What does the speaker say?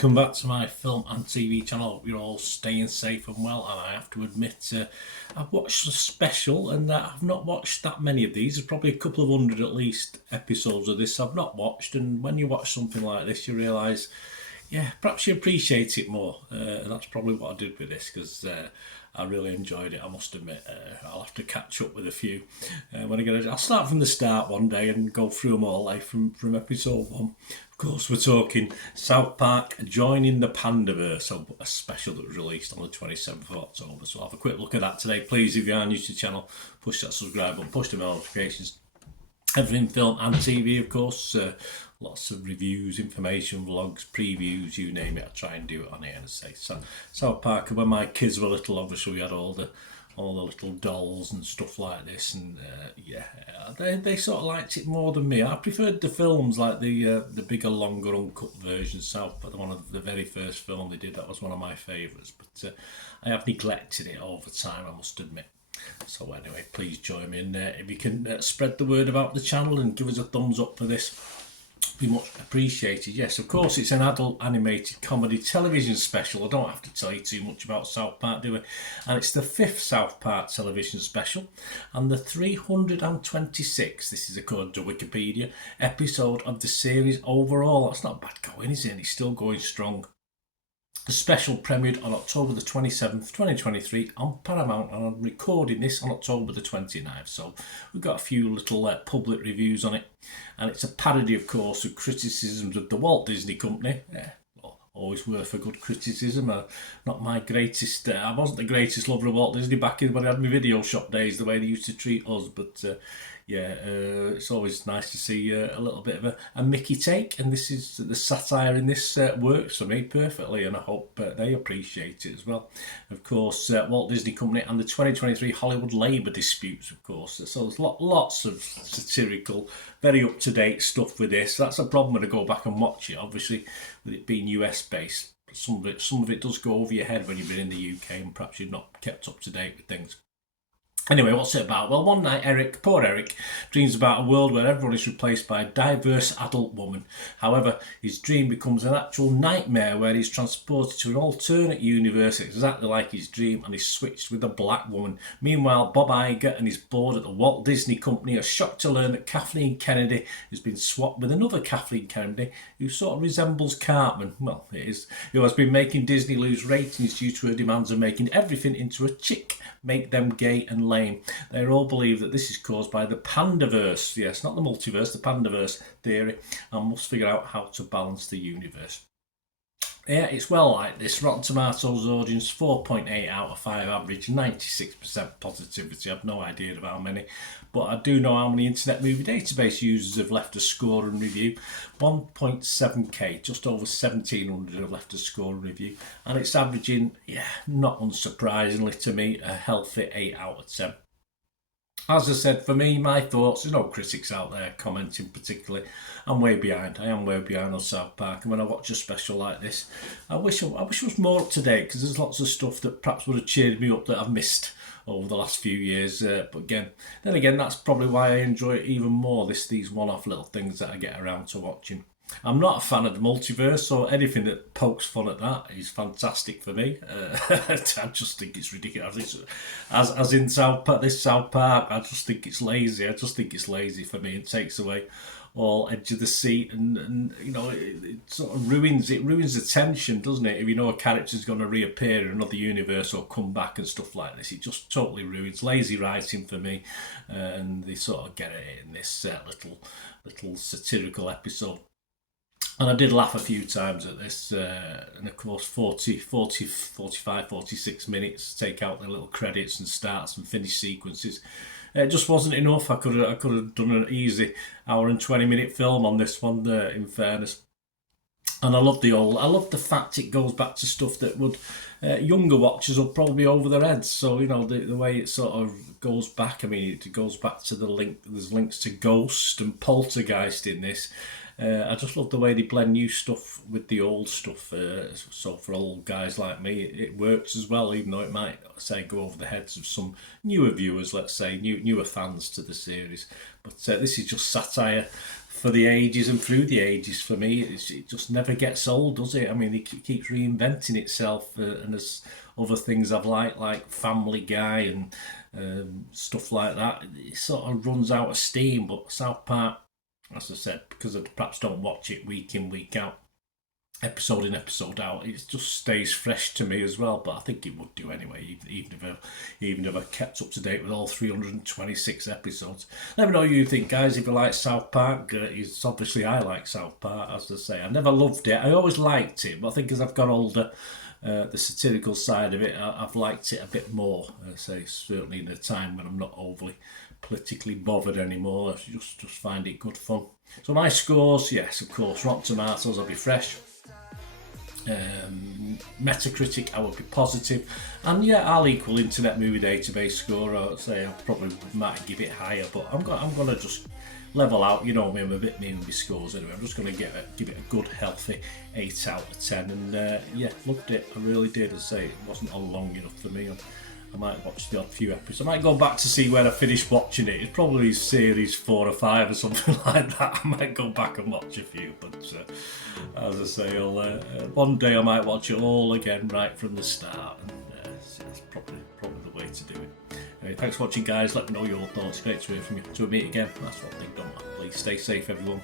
welcome back to my film and TV channel. Hope you're all staying safe and well, and I have to admit I've watched a special and I've not watched that many of these. There's probably a couple of hundred at least episodes of this I've not watched, and when you watch something like this you realise, yeah, perhaps you appreciate it more, and that's probably what I did with this, because I really enjoyed it, I must admit. I'll have to catch up with a few when I get it. I'll start from the start one day and go through them all, like from episode 1. Of course, we're talking South Park joining the Panderverse, a special that was released on the 27th of October. So I'll have a quick look at that today. Please, if you are new to the channel, push that subscribe button, push the notifications. Everything film and TV, of course. Lots of reviews, information, vlogs, previews, you name it. I try and do it on here. And say, so South Park, when my kids were little, obviously we had all the little dolls and stuff like this, and they sort of liked it more than me. I preferred the films, like the bigger, longer, uncut version. South Park, one of the very first film they did, that was one of my favourites. But I have neglected it over time, I must admit. So anyway, please join me in there. If you can spread the word about the channel and give us a thumbs up for this, be much appreciated. Yes, of course, it's an adult animated comedy television special. I don't have to tell you too much about South Park, do I? And it's the 5th South Park television special and the 326, this is according to Wikipedia, episode of the series overall. That's not bad going, is it? It's still going strong. The special premiered on October the 27th, 2023 on Paramount, and I'm recording this on October the 29th, so we've got a few little public reviews on it. And it's a parody, of course, of criticisms of the Walt Disney Company. Yeah, always worth a good criticism. Not my greatest, I wasn't the greatest lover of Walt Disney back in when I had my video shop days, the way they used to treat us, but it's always nice to see a little bit of a Mickey take, and this is the satire in this works for me perfectly, and I hope they appreciate it as well. Of course, Walt Disney Company and the 2023 Hollywood labour disputes, of course. So there's lots of satirical, very up-to-date stuff with this. That's a problem when I go back and watch it, obviously, with it being US based. Some of it does go over your head when you've been in the UK and perhaps you've not kept up to date with things. Anyway, what's it about? Well, one night, poor Eric, dreams about a world where everyone is replaced by a diverse adult woman. However, his dream becomes an actual nightmare where he's transported to an alternate universe exactly like his dream, and is switched with a black woman. Meanwhile, Bob Iger and his board at the Walt Disney Company are shocked to learn that Kathleen Kennedy has been swapped with another Kathleen Kennedy who sort of resembles Cartman. Well, it is. Who has been making Disney lose ratings due to her demands of making everything into a chick, make them gay and lame. They all believe that this is caused by the Panderverse, yes, not the multiverse, the Panderverse theory, and must figure out how to balance the universe. Yeah, it's well like this. Rotten Tomatoes audience 4.8 out of 5 average, 96% positivity. I've no idea of how many, but I do know how many Internet Movie Database users have left a score and review. 1.7k, just over 1,700 have left a score and review, and it's averaging, not unsurprisingly to me, a healthy 8 out of 10. As I said, for me, my thoughts, there's no critics out there commenting particularly. I'm way behind. I am way behind on South Park. And when I watch a special like this, I wish it was more up to date, because there's lots of stuff that perhaps would have cheered me up that I've missed over the last few years. But then again, that's probably why I enjoy it even more, these one-off little things that I get around to watching. I'm not a fan of the multiverse, so anything that pokes fun at that is fantastic for me. I just think it's ridiculous. As in South Park, I just think it's lazy. I just think it's lazy for me. It takes away all edge of the seat, and it sort of ruins the tension, doesn't it? If you know a character's going to reappear in another universe or come back and stuff like this, it just totally ruins. Lazy writing for me, and they sort of get it in this little satirical episode. And I did laugh a few times at this, and of course 45, 46 minutes, take out the little credits and starts and finish sequences. It just wasn't enough. I could have done an easy hour and 20-minute film on this one, in fairness. And I love the fact it goes back to stuff that would younger watchers will probably be over their heads. So the way it sort of goes back. I mean, it goes back to there's links to Ghost and Poltergeist in this. I just love the way they blend new stuff with the old stuff. So for old guys like me, it works as well, even though it might, say, go over the heads of some newer viewers, let's say, newer fans to the series. But this is just satire for the ages and through the ages for me. It just never gets old, does it? I mean, it keeps reinventing itself, and there's other things I've liked, like Family Guy and stuff like that. It sort of runs out of steam, but South Park, as I said, because I perhaps don't watch it week in, week out, episode in, episode out, it just stays fresh to me as well. But I think it would do anyway, even if I kept up to date with all 326 episodes. Let me know what you think, guys, if you like South Park. It's obviously I like South Park, as I say. I never loved it. I always liked it, but I think as I've got older, the satirical side of it, I've liked it a bit more. I say certainly in a time when I'm not overly politically bothered anymore. I just find it good fun. So my scores, yes, of course, Rotten Tomatoes, I'll be fresh. Metacritic, I would be positive, and yeah, I'll equal Internet Movie Database score. I'd say I probably might give it higher, but I'm gonna just level out. You know me, I'm a bit mean with my scores anyway. I'm just gonna give it a good, healthy 8 out of 10, and yeah, loved it. I really did. As I say, it wasn't all long enough for me. I might watch the odd few episodes. I might go back to see where I finished watching it. It's probably series 4 or 5 or something like that. I might go back and watch a few, but as I say, one day I might watch it all again right from the start. And so that's probably the way to do it. Anyway, thanks for watching, guys. Let me know your thoughts. Great to hear from you. Till we meet again. That's one thing, don't I? Please stay safe, everyone.